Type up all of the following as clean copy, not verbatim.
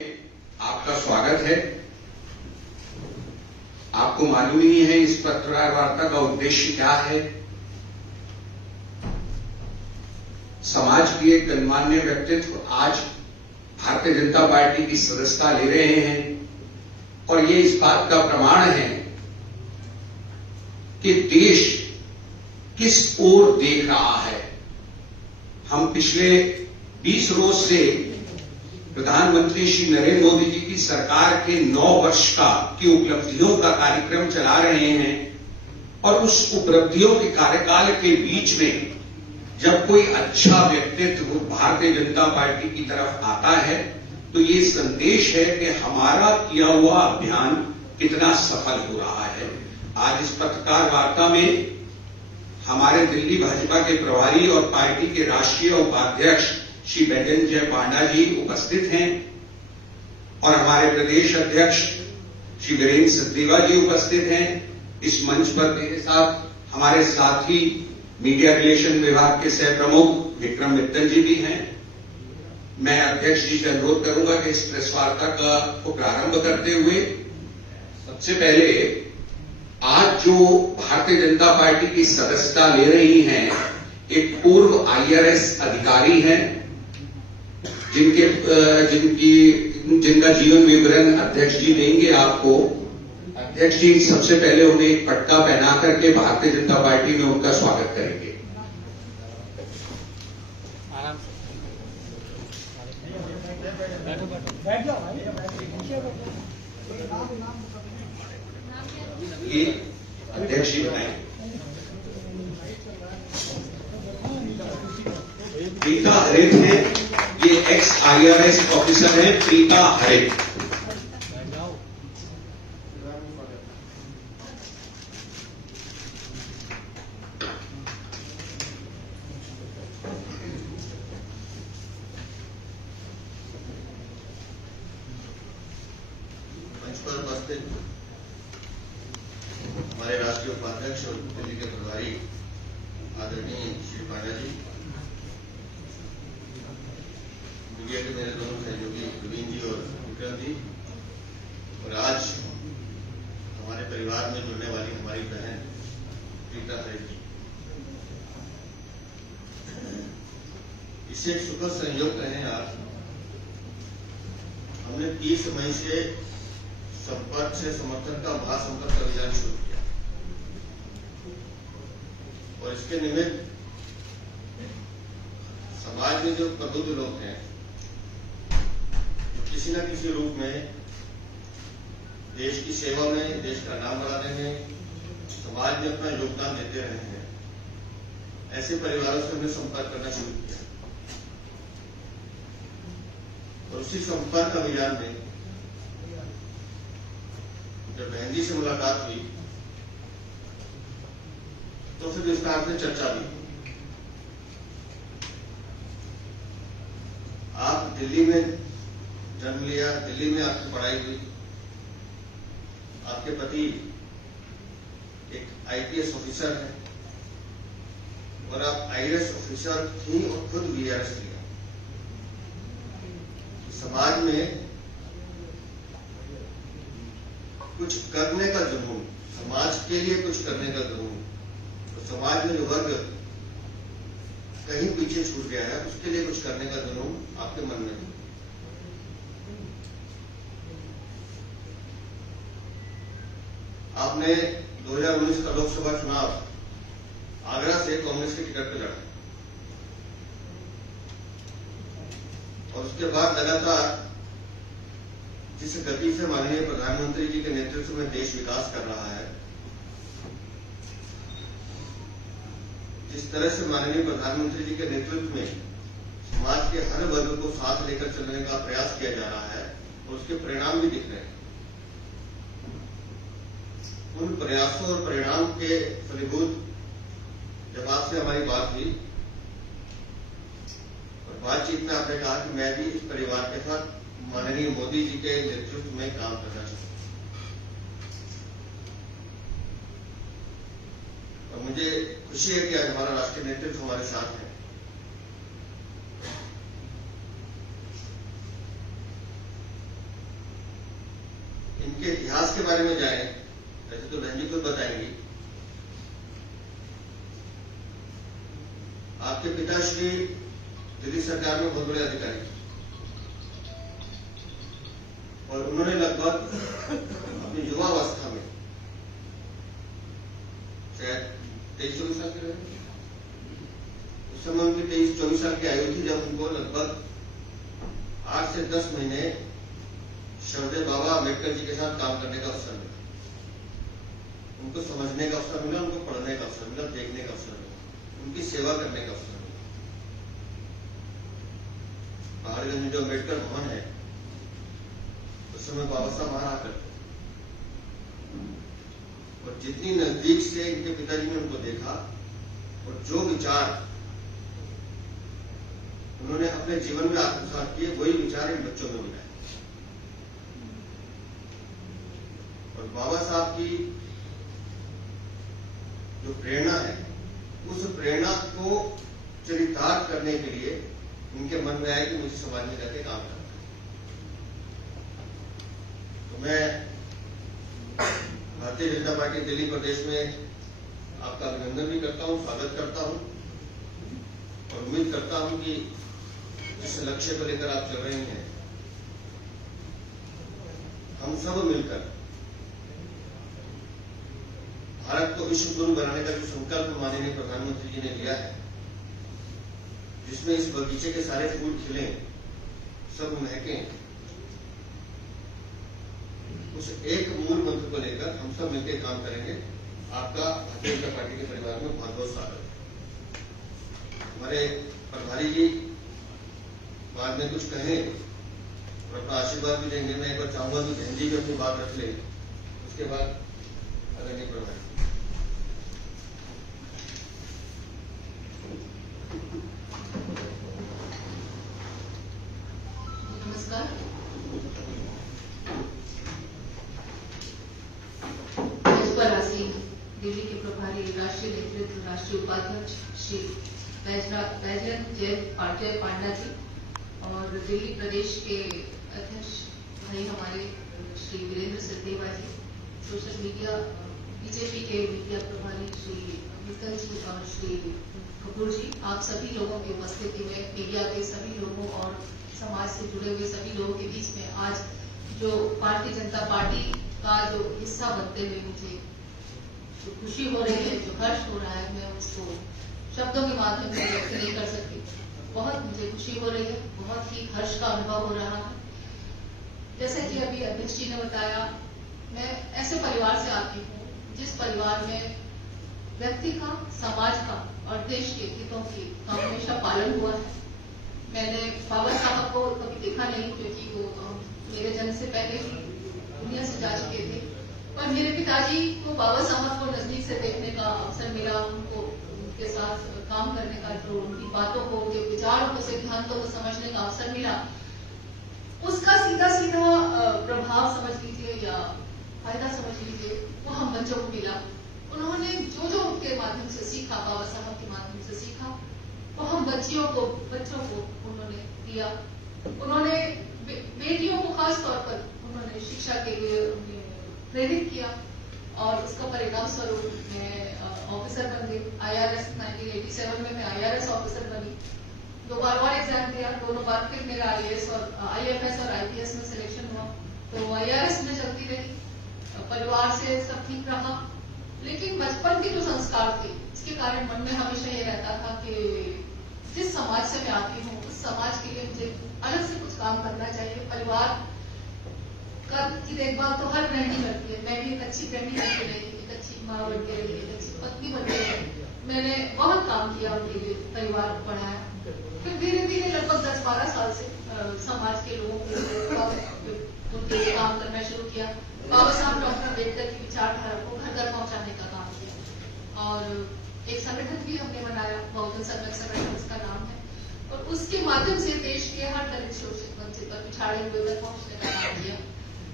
आपका स्वागत है। आपको मालूम ही है इस पत्रकार वार्ता का उद्देश्य क्या है। समाज के एक गणमान्य व्यक्तित्व आज भारतीय जनता पार्टी की सदस्यता ले रहे हैं और ये इस बात का प्रमाण है कि देश किस ओर देख रहा है। हम पिछले 20 रोज से प्रधानमंत्री श्री नरेंद्र मोदी जी की सरकार के 9 वर्ष की उपलब्धियों का कार्यक्रम चला रहे हैं और उस उपलब्धियों के कार्यकाल के बीच में जब कोई अच्छा व्यक्तित्व भारतीय जनता पार्टी की तरफ आता है तो ये संदेश है कि हमारा किया हुआ अभियान कितना सफल हो रहा है। आज इस पत्रकार वार्ता में हमारे दिल्ली भाजपा के प्रभारी और पार्टी के राष्ट्रीय उपाध्यक्ष श्री बैजंत पांडा जी उपस्थित हैं और हमारे प्रदेश अध्यक्ष श्री वीरेंद्र सचदेवा जी उपस्थित हैं। इस मंच पर मेरे साथ हमारे साथी मीडिया रिलेशन विभाग के सह प्रमुख विक्रम मित्तल जी भी हैं। मैं अध्यक्ष जी से अनुरोध करूंगा कि इस प्रेस वार्ता को प्रारंभ करते हुए सबसे पहले आज जो भारतीय जनता पार्टी की सदस्यता ले रही हैं एक पूर्व IRS अधिकारी हैं जिनका जीवन विवरण अध्यक्ष जी देंगे आपको। अध्यक्ष जी सबसे पहले उन्हें एक पटका पहना करके भारतीय जनता पार्टी में उनका स्वागत करेंगे। ये अध्यक्ष जी बनाएंगे। प्रीता हरित है, ये एक्स IRS ऑफिसर है प्रीता हरित। मंच पर उपस्थित हमारे राष्ट्रीय उपाध्यक्ष और दिल्ली के प्रभारी आदरणीय श्री पांडा जी, मीडिया के मेरे दोनों सहयोगी प्रवीण जी और विक्रम जी, और आज हमारे परिवार में जुड़ने वाली हमारी बहन प्रीता हरित जी, इससे एक सुखद संयोग रहे। आज हमने 30 मई से संपर्क से समर्थन का महासंपर्क अभियान शुरू किया और इसके निमित्त समाज में जो प्रबुद्ध लोग हैं जो किसी न किसी रूप में देश की सेवा में, देश का नाम बढ़ाने में, समाज में अपना योगदान देते रहे हैं, ऐसे परिवारों से हमने संपर्क करना शुरू किया और उसी संपर्क अभियान में जब बहन जी से मुलाकात हुई तो फिर विस्तार से चर्चा भी। आप दिल्ली में जन्म लिया, दिल्ली में आपकी पढ़ाई हुई, आपके पति एक IPS ऑफिसर है और आप IRS ऑफिसर थी और खुद VRS लिया। समाज में कुछ करने का जुनून, समाज के लिए कुछ करने का जुनून, तो समाज में जो वर्ग कहीं पीछे छूट गया है उसके लिए कुछ करने का जुनून आपके मन में है। आपने 2019 का लोकसभा चुनाव आगरा से कांग्रेस के टिकट पर लड़ा और उसके बाद लगातार जिस गति से माननीय प्रधानमंत्री जी के नेतृत्व में देश विकास कर रहा है, जिस तरह से माननीय प्रधानमंत्री जी के नेतृत्व में समाज के हर वर्ग को साथ लेकर चलने का प्रयास किया जा रहा है और उसके परिणाम भी दिख रहे हैं। उन प्रयासों और परिणाम के फलीभूत जब आपसे हमारी बात हुई और बातचीत में आपने कहा कि मैं भी इस परिवार के साथ माननीय मोदी जी के नेतृत्व में काम करना चाहता हूं और मुझे खुशी है कि आज हमारा राष्ट्रीय नेतृत्व हमारे साथ है। इनके इतिहास के बारे में जाएं, वैसे तो बहन जी खुद बताएंगी। आपके पिताश्री दिल्ली सरकार में बहुत बड़े अधिकारी थे और उन्होंने लगभग अपनी युवावस्था में शायद 23-24 साल के रहे, उस समय उनकी 23-24 साल की आयु थी जब उनको लगभग 8 से 10 महीने श्रद्धेय बाबा अम्बेडकर जी के साथ काम करने का अवसर मिला, उनको समझने का अवसर मिला, उनको पढ़ने का अवसर मिला, देखने का अवसर मिला, उनकी सेवा करने का अवसर मिला। पहाड़गंज में जो अम्बेडकर भवन है उस समय बाबा साहब वहां आकर थे और जितनी नजदीक से इनके पिताजी ने उनको देखा और जो विचार उन्होंने अपने जीवन में आत्मसात किए, वही विचार इन बच्चों में मिलाए। और बाबा साहब की जो प्रेरणा है, उस प्रेरणा को चरितार्थ करने के लिए इनके मन में आया कि मुझे समाज में जाके काम करना है। तो मैं भारतीय जनता पार्टी दिल्ली प्रदेश में आपका अभिनंदन भी करता हूं, स्वागत करता हूं और उम्मीद करता हूं कि जिस लक्ष्य को लेकर आप चल रहे हैं, हम सब मिलकर भारत को विश्व गुरु बनाने का जो संकल्प माननीय प्रधानमंत्री जी ने लिया है, जिसमें इस बगीचे के सारे फूल खिले, सब महकें, उस एक मूल मंत्र को लेकर हम सब मिलकर काम करेंगे। आपका भारतीय जनता पार्टी के परिवार में बहुत बहुत स्वागत है। हमारे प्रभारी जी बाद में कुछ कहें और अपना आशीर्वाद भी देंगे। मैं एक बार चाहूंगा कि बहन जी भी अपनी बात रख ले, उसके बाद आदरणीय प्रभारी। नमस्कार। दिल्ली के प्रभारी राष्ट्रीय नेतृत्व, राष्ट्रीय उपाध्यक्ष श्री बैजयंत जय पांडा जी और दिल्ली प्रदेश के अध्यक्ष भाई हमारे श्री वीरेंद्र सचदेवा जी, सोशल मीडिया बीजेपी के मीडिया प्रभारी श्री मित्तल जी और श्री कपूर जी, आप सभी लोगों की उपस्थिति में, मीडिया के सभी लोगों और समाज से जुड़े हुए सभी लोगों के बीच में आज जो भारतीय जनता पार्टी का जो हिस्सा बनते हुए मुझे जो खुशी हो रही है, जो हर्ष हो रहा है, मैं उसको शब्दों के माध्यम से व्यक्त नहीं कर सकती। बहुत मुझे खुशी हो रही है, बहुत ही हर्ष का अनुभव हो रहा है। जैसे कि अभी अध्यक्ष जी ने बताया, मैं ऐसे परिवार से आती हूँ जिस परिवार में व्यक्ति का, समाज का और देश के हितों का हमेशा पालन हुआ है। मैंने बाबा साहब को कभी देखा नहीं क्योंकि वो मेरे जन्म से पहले ही दुनिया से जा चुके थे, पर मेरे पिताजी को बाबा साहब को नजदीक से देखने का अवसर मिला, उनको उनके साथ काम करने का, जो उनकी बातों को, उनके विचारों को, सिद्धांतों को समझने का अवसर मिला। उसका सीधा सीधा प्रभाव समझ लीजिए या फायदा समझ लीजिए, वो हम बच्चों को मिला। उन्होंने जो जो उनके माध्यम से सीखा, बाबा साहब के माध्यम से सीखा, वो हम बच्चों को उन्होंने दिया। उन्होंने बेटियों को खास तौर पर उन्होंने शिक्षा के लिए प्रेरित किया और उसका परिणाम स्वरूप मैं ऑफिसर बन गई। IRS 1987 में मैं IRS ऑफिसर बनी, 2 बार और एग्जाम दिया, दोनों बार फिर मेरा IAS और IFS और IPS में सिलेक्शन हुआ। तो IRS में चलती रही, परिवार से सब ठीक रहा, लेकिन बचपन के जो संस्कार थे इसके कारण मन में हमेशा ये रहता था कि जिस समाज से मैं आती हूँ उस समाज के लिए मुझे अलग से कुछ काम करना चाहिए। परिवार की देखभाल तो हर गृहिणी करती है, मैं भी एक अच्छी गृहिणी बन के रही, एक अच्छी माँ बन के रही, एक अच्छी पत्नी बन के रही। मैंने बहुत काम किया उनके लिए, परिवार को पढ़ाया। फिर धीरे धीरे लगभग 10-12 साल से समाज के लोगों के लिए उनके लिए काम करना शुरू किया। बाबा साहब डॉक्टर अम्बेडकर की विचारधारा को घर घर पहुंचाने का काम किया और एक संगठन भी हमने बनाया, बहुजन संघर्ष संगठन उसका नाम है, और उसके माध्यम से देश के हर दलित, शोषित, वंचित और पिछाड़े हुए तक पहुंचने का काम किया।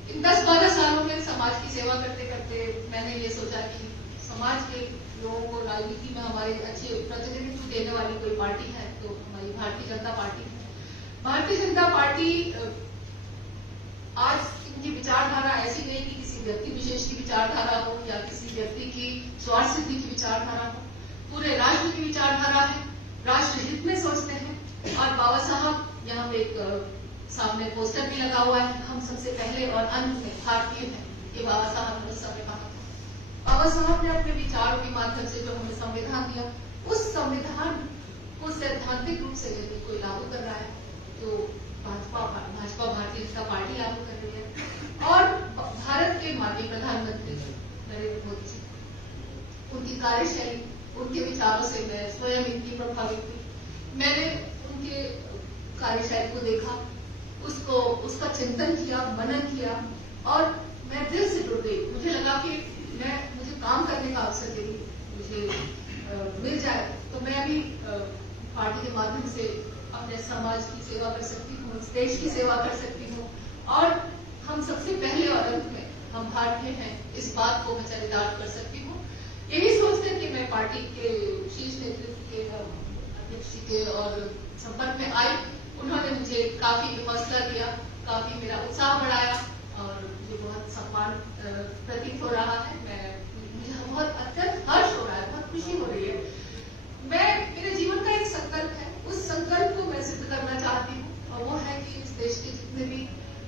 इन 10-12 सालों में समाज की सेवा करते करते मैंने ये सोचा कि समाज के लोगों को राजनीति में हमारे अच्छे प्रतिनिधित्व देने वाली कोई पार्टी है तो हमारी भारतीय जनता पार्टी है। भारतीय जनता पार्टी आज इनकी विचारधारा ऐसी नहीं कि व्यक्ति विशेष की विचारधारा हो या किसी व्यक्ति की स्वार्थ सिद्धि की विचारधारा हो, पूरे राष्ट्र की विचारधारा है, राष्ट्र हित में सोचते हैं। और बाबा साहब यहाँ पे एक सामने पोस्टर भी लगा हुआ है, हम सबसे पहले और अंत में भारतीय हैं, ये बाबा साहब ने उस समय कहा। बाबा साहब ने अपने विचारों के माध्यम से जो हमें संविधान दिया, उस संविधान को सैद्धांतिक रूप से यदि कोई लागू कर रहा है तो भाजपा भारतीय जनता पार्टी लागू कर रही है। और भारत के माननीय प्रधानमंत्री नरेंद्र मोदी जी, उनकी कार्यशैली, उनके विचारों से मैं स्वयं इतनी प्रभावित थी। मैंने उनके कार्यशैली को देखा, उसका चिंतन किया, मनन किया और मैं दिल से जुड़ गई। मुझे लगा कि मुझे काम करने का अवसर यदि मुझे मिल जाए तो मैं भी पार्टी के माध्यम से अपने समाज की सेवा कर सकती हूँ, इस देश की सेवा कर सकती हूँ। और हम सबसे पहले और अंत में हम भारतीय हैं, इस बात को मैं चरितार्थ कर सकती हूँ। यही सोचकर कि मैं पार्टी के शीर्ष नेतृत्व के अध्यक्ष जी के और संपर्क में आई। उन्होंने मुझे काफी हौसला दिया, काफी मेरा उत्साह बढ़ाया और मुझे बहुत सम्मान प्रतीत हो रहा है। मुझे बहुत अत्यंत हर्ष हो रहा है, बहुत खुशी हो रही है। मेरे जीवन का एक संकल्प है, उस संकल्प को मैं सिद्ध करना चाहती हूँ और वो है कि इस देश के जितने भी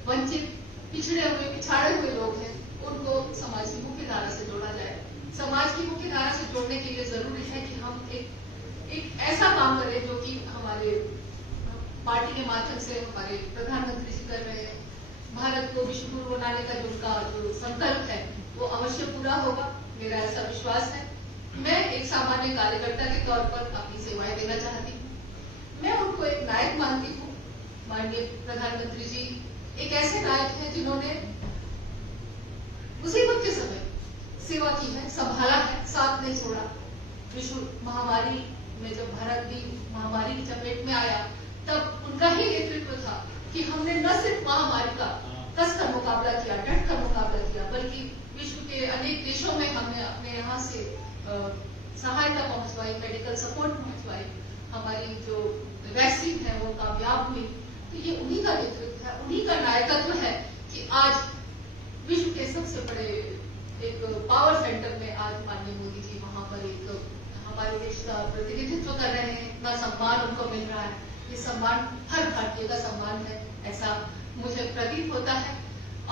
वंचित, पिछड़े हुए, पिछाड़े हुए लोग हैं, उनको समाज की मुख्य धारा से जोड़ा जाए। समाज की मुख्य धारा से जोड़ने के लिए जरूरी है कि हम एक ऐसा काम करें जो कि हमारे पार्टी के माध्यम से हमारे प्रधानमंत्री जी कर रहे हैं। भारत को विश्व गुरु बनाने का जो संकल्प है वो अवश्य पूरा होगा, मेरा ऐसा विश्वास है। मैं एक सामान्य कार्यकर्ता के तौर पर अपनी सेवाएं देना चाहती हूँ। मैं उनको एक नायक मानती हूँ। माननीय प्रधानमंत्री जी एक ऐसे नायक हैं जिन्होंने मुसीबत के समय सेवा की है, संभाला है, साथ नहीं छोड़ा। विश्व महामारी में जब भारत भी महामारी की चपेट में आया, तब उनका ही नेतृत्व था कि हमने न सिर्फ महामारी का कसकर मुकाबला किया, डट कर मुकाबला किया, बल्कि विश्व के अनेक देशों में हमने अपने यहाँ से सहायता पहुंचवाई, मेडिकल सपोर्ट पहुंचवाई। हमारी जो वैक्सीन है वो कामयाब हुई। तो ये उन्हीं का नेतृत्व है, उन्हीं का नायकत्व है कि आज विश्व के सबसे बड़े एक पावर सेंटर में आज माननीय मोदी जी वहां पर एक हमारे देश का प्रतिनिधित्व कर रहे हैं। इतना सम्मान उनको मिल रहा है, ये सम्मान हर भारतीय का सम्मान है, ऐसा मुझे प्रतीत होता है।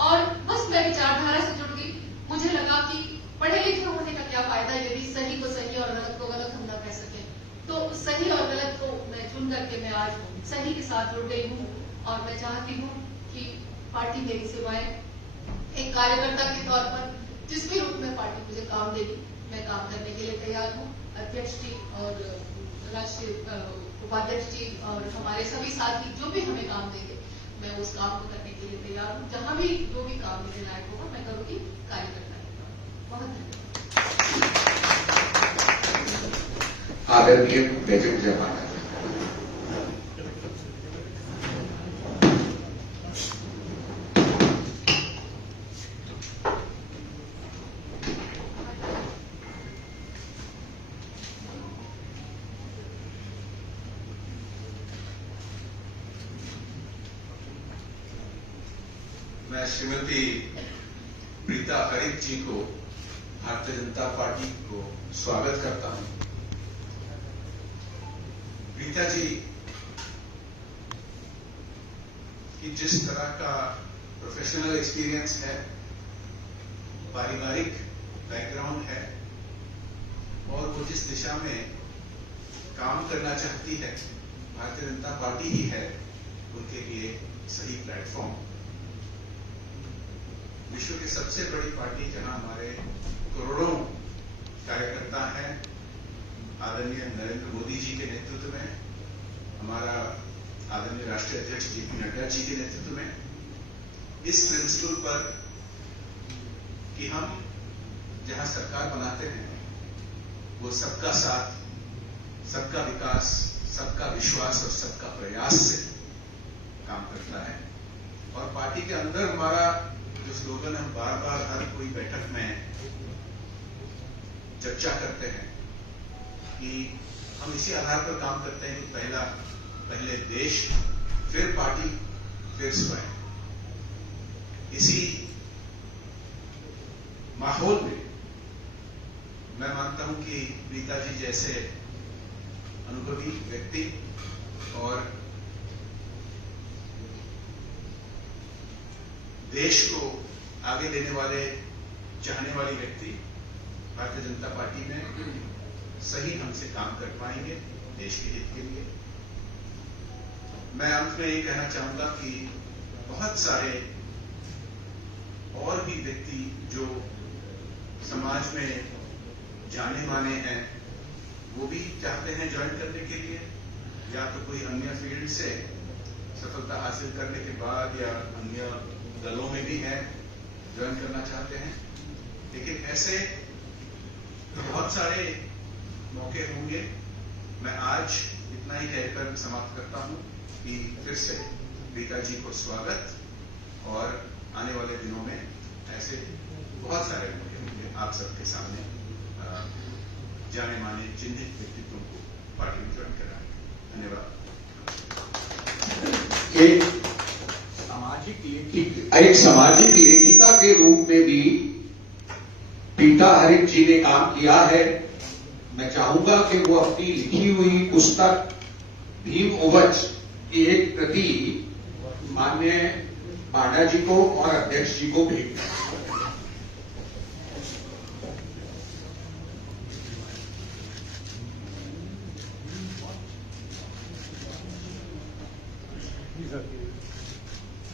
और बस मैं विचारधारा से जुड़ गई। मुझे लगा कि पढ़े लिखे होने का क्या फायदा यदि सही को सही और गलत को गलत हम न कह सके। तो सही और गलत को मैं चुन करके मैं आज सही के साथ जुड़ गई हूँ और मैं चाहती हूँ कि पार्टी मेरी सेवाएं एक कार्यकर्ता के तौर पर जिस भी रूप में पार्टी मुझे काम देगी, मैं काम करने के लिए तैयार हूँ। अध्यक्ष जी और राष्ट्रीय उपाध्यक्ष जी और हमारे सभी साथी जो भी हमें काम देंगे, मैं उस काम को करने के लिए तैयार हूँ। जहां भी जो भी काम मेरे लायक होगा मैं करूँगी, कार्यकर्ता के तौर पर। बहुत धन्यवाद। आदरणीय बेगम जमाना। मैं श्रीमती प्रीता हरित जी को, भारतीय जनता पार्टी को स्वागत करता हूं। प्रीता जी की जिस तरह का प्रोफेशनल एक्सपीरियंस है, पारिवारिक बैकग्राउंड है और वो जिस दिशा में काम करना चाहती है, भारतीय जनता पार्टी ही है उनके लिए सही प्लेटफॉर्म। विश्व की सबसे बड़ी पार्टी जहां हमारे करोड़ों कार्यकर्ता हैं, आदरणीय नरेंद्र मोदी जी के नेतृत्व में, हमारा आदरणीय राष्ट्रीय अध्यक्ष जेपी नड्डा जी के नेतृत्व में, इस प्रिंसिपल पर कि हम जहां सरकार बनाते हैं वो सबका साथ, सबका विकास, सबका विश्वास और सबका प्रयास से काम करता है। और पार्टी के अंदर हमारा जो स्लोगन हम बार बार हर कोई बैठक में चर्चा करते हैं कि हम इसी आधार पर काम करते हैं कि पहले देश, फिर पार्टी, फिर स्वयं। इसी माहौल में मैं मानता हूं कि प्रीता जी जैसे अनुभवी व्यक्ति और देश को आगे लेने वाले चाहने वाले व्यक्ति भारतीय जनता पार्टी में सही ढंग से काम कर पाएंगे देश के हित के लिए। मैं अंत में ये कहना चाहूंगा कि बहुत सारे और भी व्यक्ति जो समाज में जाने माने हैं वो भी चाहते हैं ज्वाइन करने के लिए, या तो कोई अन्य फील्ड से सफलता हासिल करने के बाद या अन्य दलों में भी है ज्वाइन करना चाहते हैं। लेकिन ऐसे बहुत सारे मौके होंगे। मैं आज इतना ही कहकर समाप्त करता हूं कि फिर से प्रीता जी को स्वागत, और आने वाले दिनों में ऐसे बहुत सारे मौके होंगे आप सबके सामने जाने माने चिन्हित व्यक्तित्वों को पार्टी में ज्वाइन कराएंगे। धन्यवाद। एक सामाजिक लेखिका के रूप में भी प्रीता हरिक जी ने काम किया है। मैं चाहूंगा कि वो अपनी लिखी हुई पुस्तक भीम ओवच की एक प्रति माननीय पांडा जी को और अध्यक्ष जी को भेंट करें।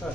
Sir.